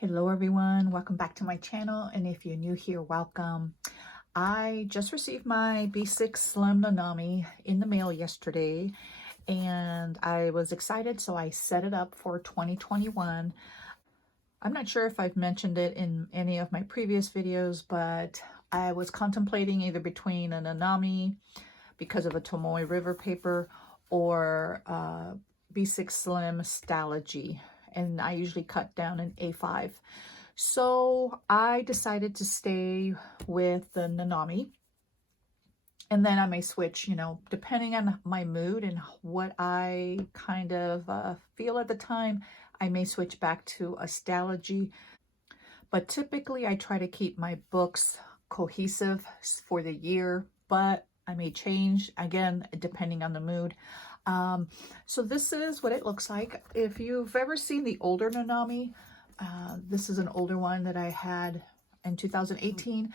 Hello everyone, welcome back to my channel, and if you're new here, welcome. I just received my B6 Slim Nanami in the mail yesterday, and I was excited, so I set it up for 2021. I'm not sure if I've mentioned it in any of my previous videos, but I was contemplating either between a Nanami because of a Tomoe River paper or B6 Slim Stalogy, and I usually cut down an A5. So I decided to stay with the Nanami, and then I may switch, depending on my mood and what I kind of feel at the time, I may switch back to a Stalogy. But typically I try to keep my books cohesive for the year, but I may change again depending on the mood. So this is what it looks like. If you've ever seen the older Nanami, this is an older one that I had in 2018,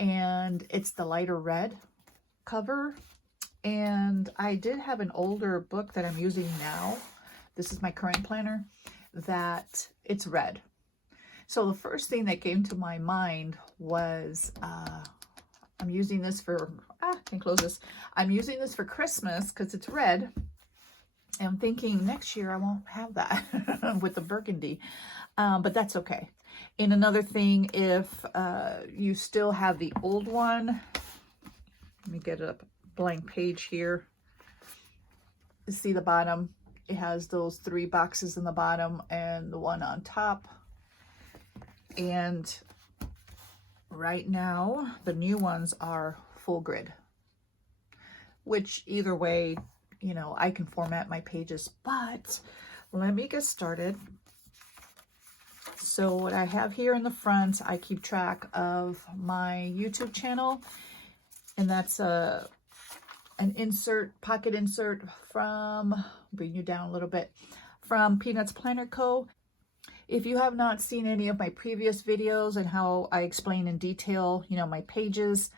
and it's the lighter red cover. And I did have an older book that I'm using now. This is my current planner, that it's red. So the first thing that came to my mind was, I'm using this for, can close this. I'm using this for Christmas because it's red. And I'm thinking next year I won't have that with the burgundy, but that's okay. And another thing, if you still have the old one, let me get a blank page here. See the bottom? It has those 3 boxes in the bottom and the one on top. And right now, the new ones are full grid, which either way, I can format my pages, but let me get started. So what I have here in the front, I keep track of my YouTube channel, and that's an insert, pocket insert from, bring you down a little bit, from Peanuts Planner Co. If you have not seen any of my previous videos and how I explain in detail, my pages,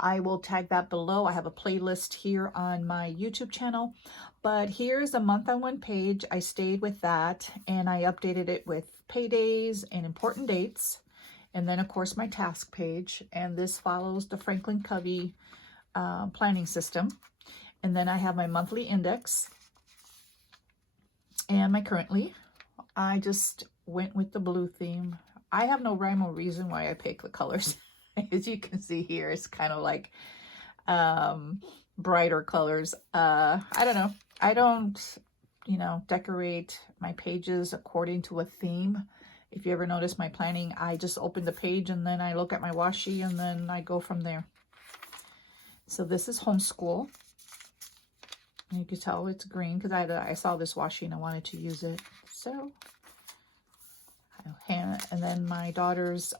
I will tag that below. I have a playlist here on my YouTube channel, but here's a month on one page. I stayed with that, and I updated it with paydays and important dates. And then of course my task page, and this follows the Franklin Covey planning system. And then I have my monthly index and my currently. I just went with the blue theme. I have no rhyme or reason why I pick the colors. As you can see here, it's kind of like brighter colors. I don't know. I don't, decorate my pages according to a theme. If you ever notice my planning, I just open the page and then I look at my washi and then I go from there. So this is homeschool. And you can tell it's green because I saw this washi and I wanted to use it. So, and then my daughter's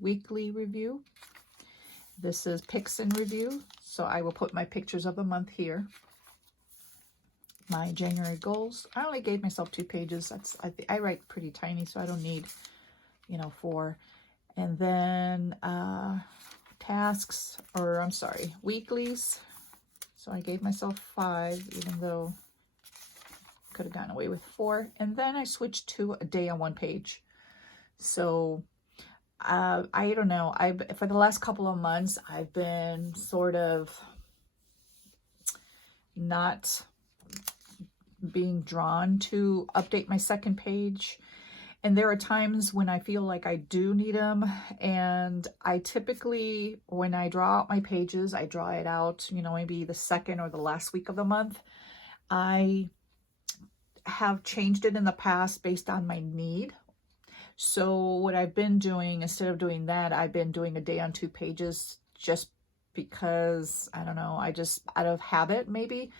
weekly review. This is Picks and Review. So I will put my pictures of the month here. My January goals. I only gave myself 2 pages. I write pretty tiny, so I don't need, 4. And then tasks, or I'm sorry, weeklies. So I gave myself 5, even though I could have gotten away with 4. And then I switched to a day on one page. So I don't know. For the last couple of months, I've been sort of not being drawn to update my second page. And there are times when I feel like I do need them. And I typically, when I draw out my pages, I draw it out, maybe the second or the last week of the month. I have changed it in the past based on my need. So what I've been doing, instead of doing that, I've been doing a day on 2 pages just because, I don't know, I just out of habit maybe.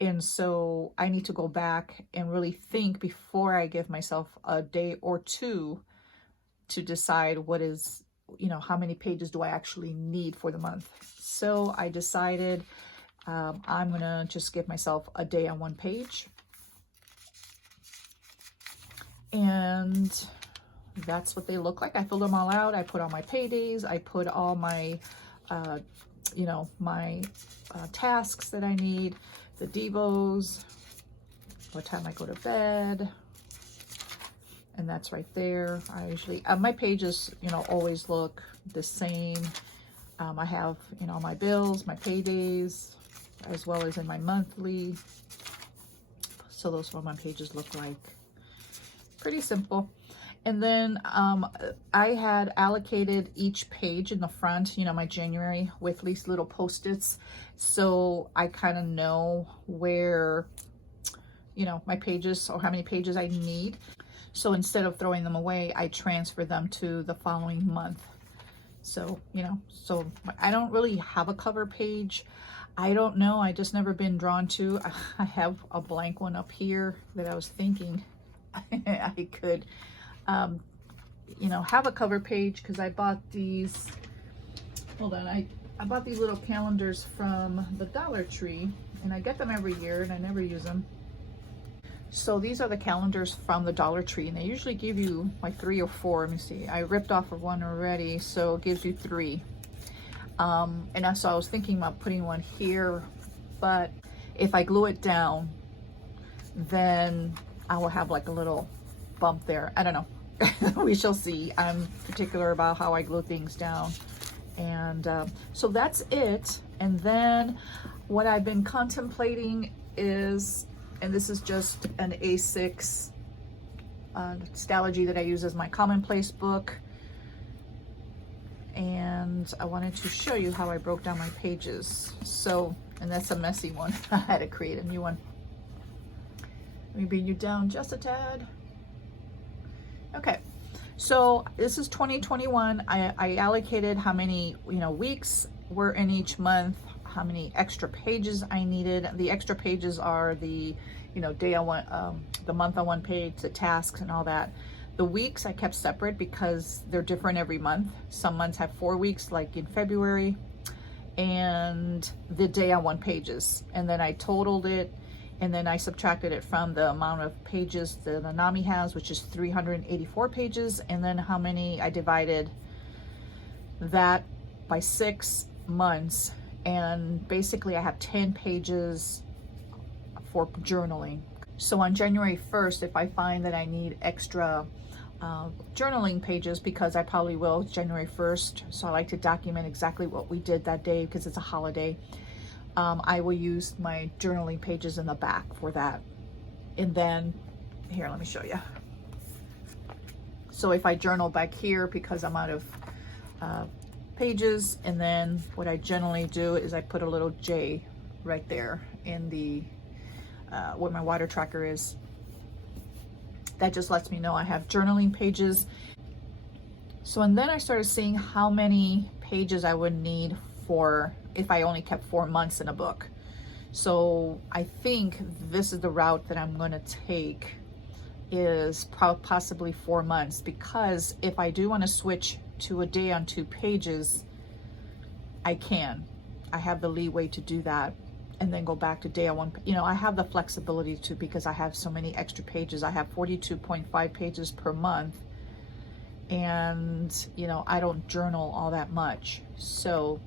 And so I need to go back and really think before I give myself a day or 2 to decide what is, how many pages do I actually need for the month. So I decided I'm going to just give myself a day on one page. And that's what they look like. I filled them all out. I put all my paydays. I put all my, my tasks that I need, the devos, what time I go to bed, and that's right there. I usually, my pages, you know, always look the same. I have, you know, my bills, my paydays, as well as in my monthly. So those are what my pages look like. Pretty simple. And then I had allocated each page in the front, you know, my January with these little post-its. So I kind of know where, you know, my pages or how many pages I need. So instead of throwing them away, I transfer them to the following month. So, you know, so I don't really have a cover page. I don't know. I just never been drawn to. I have a blank one up here that I was thinking I could, you know, have a cover page, because I bought these, hold on, I bought these little calendars from the Dollar Tree, and I get them every year and I never use them. So these are the calendars from the Dollar Tree, and they usually give you like 3 or 4. Let me see. I ripped off of one already, so it gives you 3. And so I was thinking about putting one here, but if I glue it down, then I will have like a little bump there. I don't know. We shall see. I'm particular about how I glue things down. And so that's it. And then what I've been contemplating is, and this is just an A6 Stalogy that I use as my commonplace book. And I wanted to show you how I broke down my pages. So, and that's a messy one. I had to create a new one. Let me bring you down just a tad. Okay, so this is 2021. I allocated how many, you know, weeks were in each month, how many extra pages I needed. The extra pages are the, you know, day on one, the month on one page, the tasks and all that. The weeks I kept separate because they're different every month. Some months have 4 weeks, like in February, and the day on one pages. And then I totaled it, and then I subtracted it from the amount of pages the Nanami has, which is 384 pages, and then how many I divided that by 6 months. And basically I have 10 pages for journaling. So on January 1st, if I find that I need extra journaling pages, because I probably will January 1st, so I like to document exactly what we did that day because it's a holiday, I will use my journaling pages in the back for that. And then here, let me show you. So if I journal back here because I'm out of pages, and then what I generally do is I put a little J right there in the where my water tracker is. That just lets me know I have journaling pages. So, and then I started seeing how many pages I would need for if I only kept 4 months in a book. So I think this is the route that I'm going to take, is possibly 4 months, because if I do want to switch to a day on 2 pages, I can. I have the leeway to do that, and then go back to day on 1. You know, I have the flexibility to, because I have so many extra pages. I have 42.5 pages per month, and you know, I don't journal all that much, so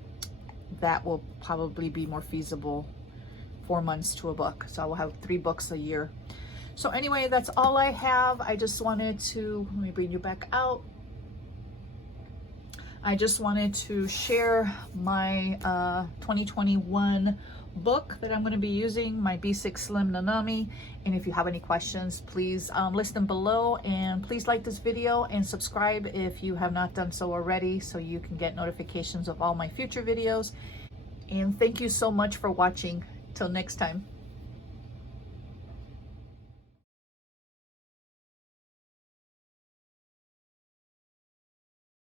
that will probably be more feasible. 4 months to a book, so I will have 3 books a year. So anyway, that's all I have. I just wanted to, let me bring you back out. I just wanted to share my 2021 book that I'm going to be using, my B6 Slim Nanami. And if you have any questions, please list them below, and please like this video and subscribe if you have not done so already, so you can get notifications of all my future videos. And thank you so much for watching. Till next time.